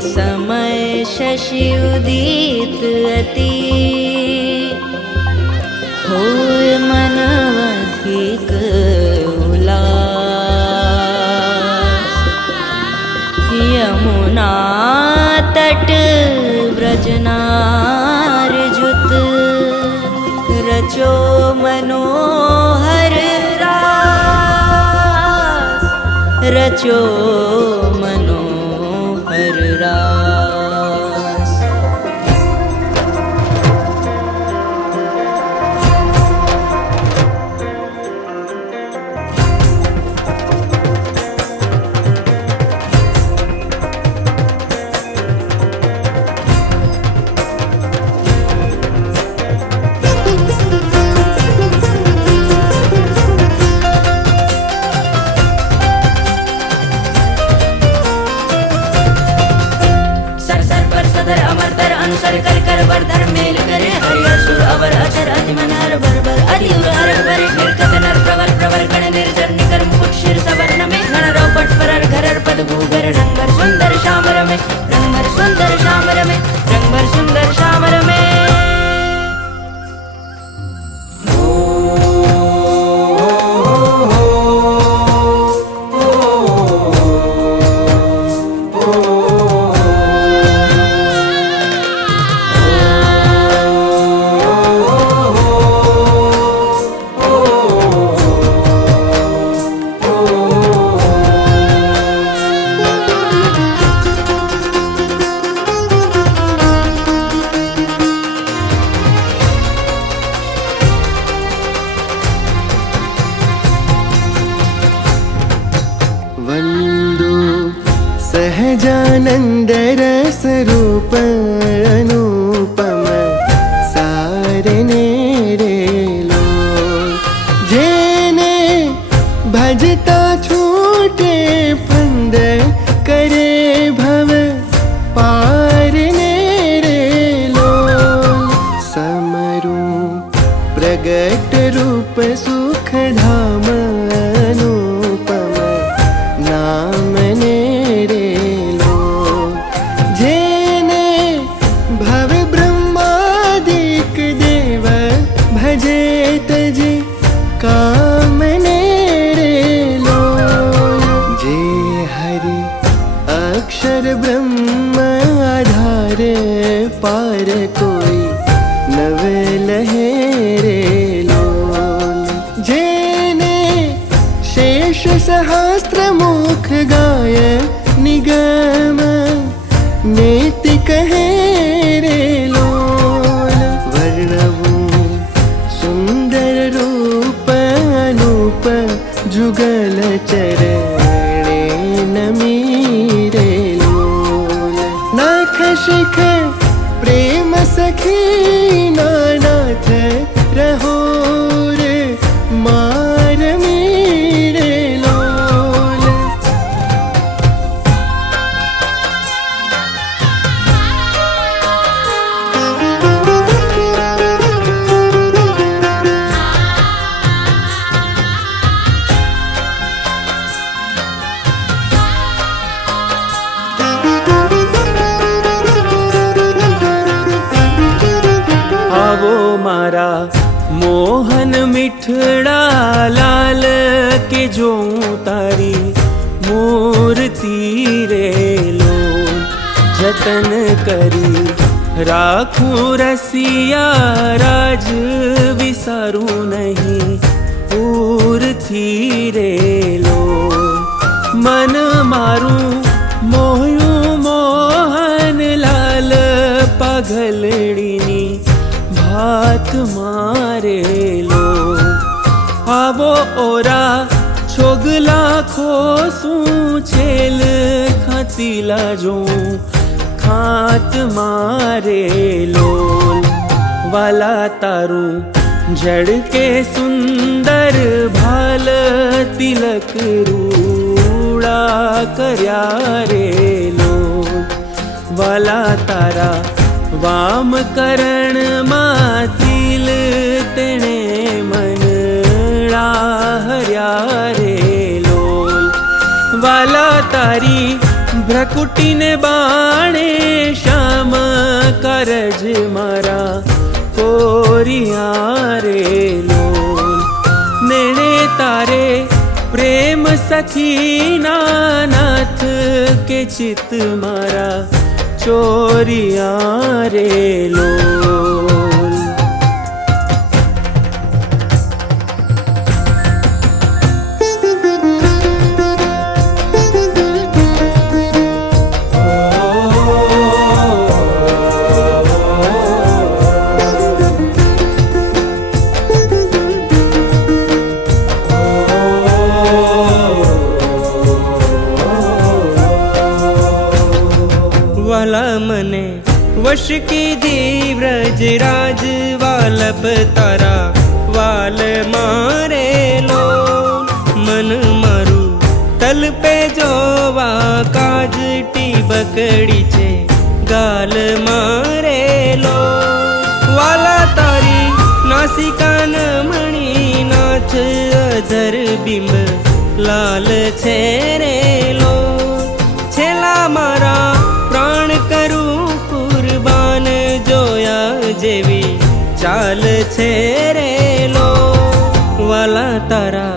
समय शशि उदित अति होय मन अधिक उल्लास। यमुना तट व्रजनार जुत रचो मनोहर रास। रचो मनोहर रास। अनुसर कर कर बर धर मेल करे हरिहर सुर अवर अचर अति मनहर बर बर अति उर हर बर निर्कत नर प्रवर प्रवर गण निर्जर निकर मुकुट शिर सवर्ण में गण रौपट परर घरर पद भूगर रंगर सुंदर श्यामर में रंगर सुंदर श्यामर में रंगर सुंदर श्यामर में। सहजानंद रस रूप अनुपम सारने रे लो। जेने भजता छूटे फंद करे भव पारने रे लो। समरू प्रगट रूप सुख धाम अनुपम नाम ने रे लो। जेने भव ब्रह्मादिक देव भजे तजी काम ने रे लो। जे हरि अक्षर ब्रह्म आधार पार कोई नव लहे रे लो। जेने शेष सहस्त्र मुख गाय निगम नेति कहे रे लोल। वर्णवु सुंदर रूप अनूप जुगल चरणे नमी रे लोल। नाथ शिख प्रेम सखी नानाथ रहो रे मार मीरे लोल। आवो मारा मोहन मिठड़ा लाल के जो तारी मूर्ति रे लो। जतन करी राखूं रसिया राज विसारू नहीं पूर्ति रे लो। मन मारू मोहयूं मोहन लाल पागलड़ीनी भात मारे लो। आवो ओरा छोगला खोसू छेल खातीला जो खात मारे लोल। वाला तारू जड़ के सुंदर भाल तिलक रूड़ा कर्या रे लोल। वाला तारा वाम करण मातिल तेणे मनड़ा हर्या रे लोल। वाला तारी ભ્રકુટીને બાણે શ્યામ કરજ મારા કોરિયા રે લોલ નેણે તારે પ્રેમ સખી નાથ કે ચિત મારા ચોરિયા રે લોલ વાલા મને વશ કીધી વ્રજરાજ વાલભ તારા વાલ મારેલો મન મારું તલપે જોવા કાજટી બકડી છે ગાલ મારેલો વાલા તારી નાસિકાન મણી નાથ અધર બિંબ લાલ છે રેલો છેલ્લા મારા પ્રાણ કરું કુરબાન જોયા જેવી ચાલ છે રેલો વાલા તારા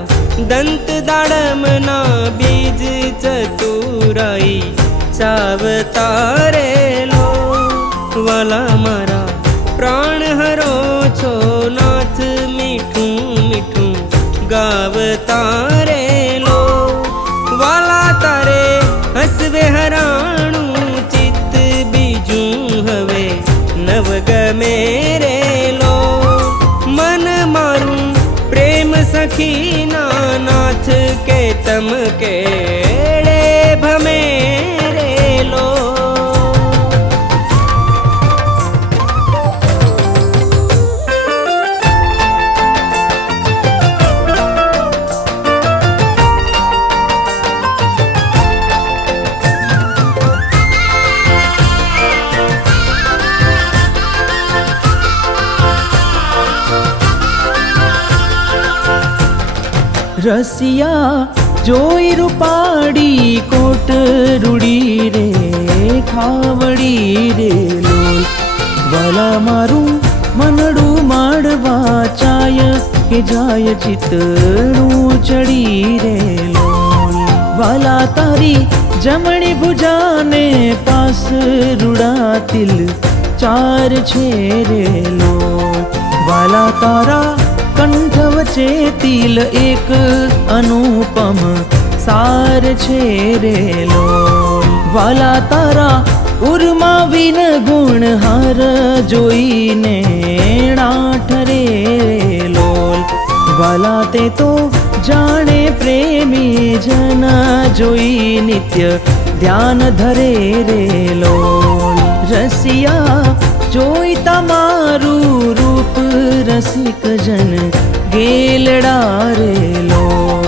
દંત દાડમના બીજ ચતુરાઈ ચાવતા રેલો વાલા મારા પ્રાણ હરો છો નાથ મીઠું મીઠું ગાવતા રેલો વાલા તારે હસવે હરાણું ચિત્ત બીજું હવે નવ ગમે રેલો મન મારું પ્રેમ સખી નાથ કે તમ કેળે ભમે રેલો રસિયા જોઈ રૂપાડી કોટ રૂડી રે ખાવડી રે લોલ વાલા મારું મનડું માડવા ચાય કે જાય ચિતડું ચડી રે લોલ વાલા તારી જમણી ભુજાને પાસ રૂડા તિલ ચાર છે રે લોલ વાલા તારા કંઠ વચ્ચે તિલ એક અનુપમ સાર છે રે લોલ વાલા તારા ઉર્મા વિન ગુણ હાર જોઈને નાઠ રે લોલ વાલા તે તો જાણે પ્રેમી જન જોઈ નિત્ય ધ્યાન ધરે રે લોલ રસિયા જોઈ તમારું રૂપ રસિક જન ગેલડા રે લોલ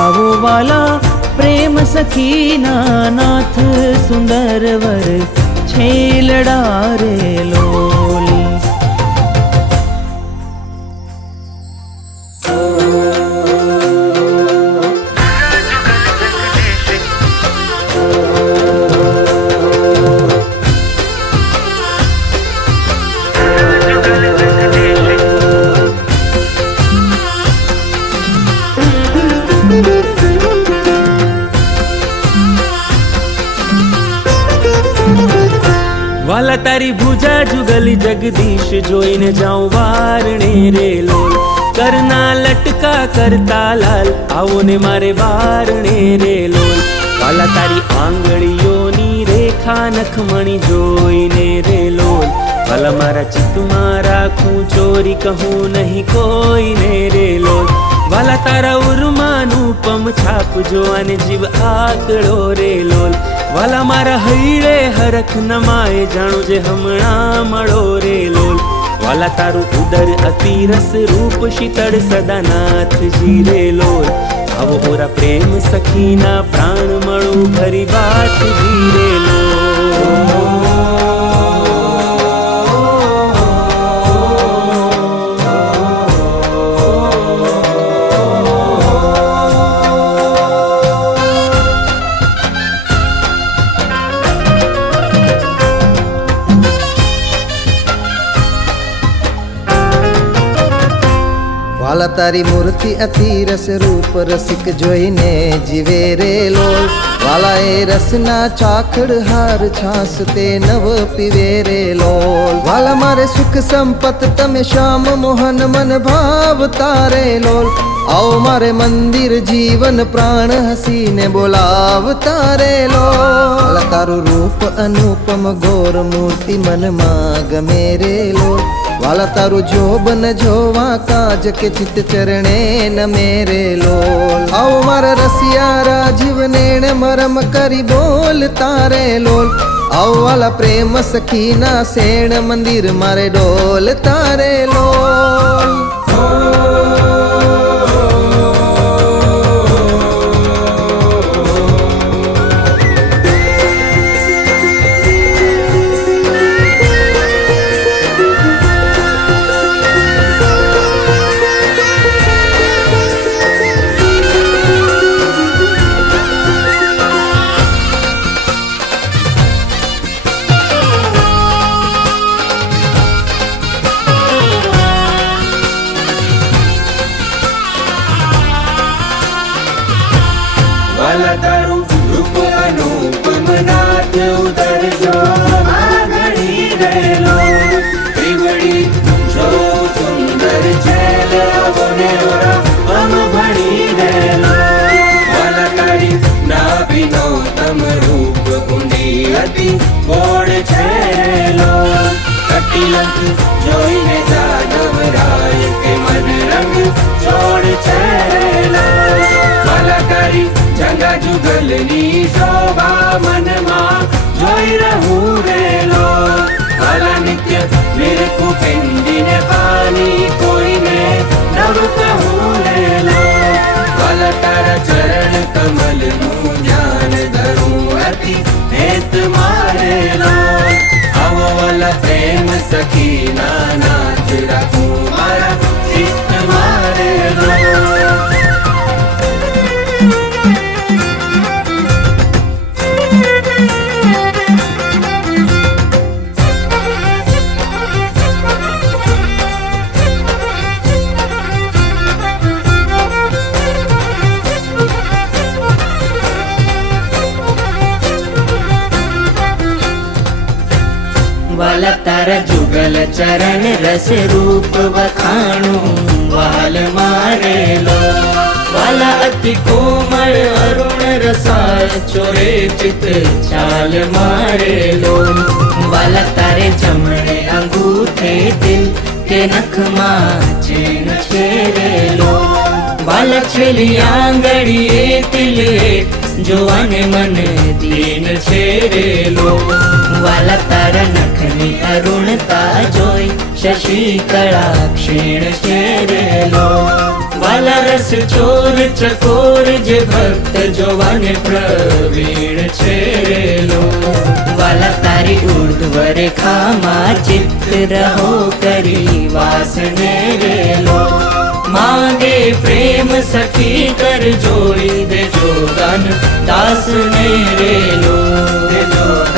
આવો વાલા પ્રેમ સખીના નાથ સુંદર વર છેલડા રે લોલ વાલા તારી ભુજા જુગલી જગદીશ જોઈને જાઉં વારણે રે લોલ કરના લટકા કરતા લાલ આવો ને મારે બારણે રે લોલ વાલા તારી આંગળીઓની રેખા નખમણી જોઈને રે લોલ વાલા મારા ચિત્તમાં રાખું ચોરી કહું નહીં કોઈને રે લોલ વાલા તારા ઉર્માનું પમ છાપ જોવાને જીવ આકળો રે લોલ વાલા મારા હૈળે હરખ નમાય જાણું જે હમણાં મળો રે લોલ વાલા તારું ઉદર અતિ રસ રૂપ શીતળ સદાનાથજી રે લોલ આવો ઓરા પ્રેમ સખીના પ્રાણ મળું ખરી વાત જી રે લોલ વાલા તારી મૂર્તિ અતિ રસ રૂપ રસિક જોઈને જીવે રે લોલ વાલા એ રસના ચાખડ હાર છાસ તે નવ પીવે રે લોલ વાલા મારે સુખ સંપત તમે શ્યામ મોહન મન ભાવ તારે લોલ આવો મારે મંદિર જીવન પ્રાણ હસીને બોલાવ તારે લોલ તારું રૂપ અનુપમ ગોર મૂર્તિ મનમાં ગમે રે લોલ વાલા તારું જોબન જોવા કાજ કે ચિત ચરણે ન મેરે લોલ આવો મારા રસિયા રાજીવ નેણ મરમ કરી બોલ તારે લોલ આવો વાલા પ્રેમ સખીના સેણ મંદિર મારે ડોલ તારે લોલ વાલા તારું રૂપ અનુપમ નાથ ઉદર જો માગણી રહેલો ત્રિવડી જો સુંદર છેલ આવને ઓરા અમ ભણી રહેલો વાલા તારી નાભીનો તમ રૂપ ઊંડી અતિ ગોળ છેલો કટિલંક જોઈને જાદવ રાય કે મન રંગ છોડ છેલો વાલા તારી જંગા જુગલની શોભા મનમાં જોઈ રહું રેલો વાલા નિત્ય નિરખું પિંડીને પાણી કોઈને નવ કહું રેલો વાલા તારા ચરણ કમલનું ધ્યાન ધરું અતિ હેત મારેલો આવો વાલા પ્રેમ સખીના નાથ રાખું મારા ચિત્ત મારેલો વાલા તારા જુગલ ચરણ રસ રૂપ વખાણું વાલ મારેલો વાલા અતિ કોમળ અરુણ રસાળ ચોરે ચિત ચાલ મારેલો વાલા તારે જમણે અંગૂઠે દિલ કે નખમાં ચેન છેરેલો વાલા છેલી આંગળીએ તિલે જોવાને મન દીન છેરેલો વાલા તારા નખની અરુણતા જોઈ શશી કળા ક્ષીણ છેરેલો વાલા રસ ચોર ચકોર જે ભક્ત જોવાને પ્રવીણ છેરેલો વાલા તારી ઉર્ધ્વ રેખામાં ચિત્ત રહો કરી વાસને રેલો मांगे प्रेम सखी कर जोड़ी दे जो दान दास ने रे लो दे जो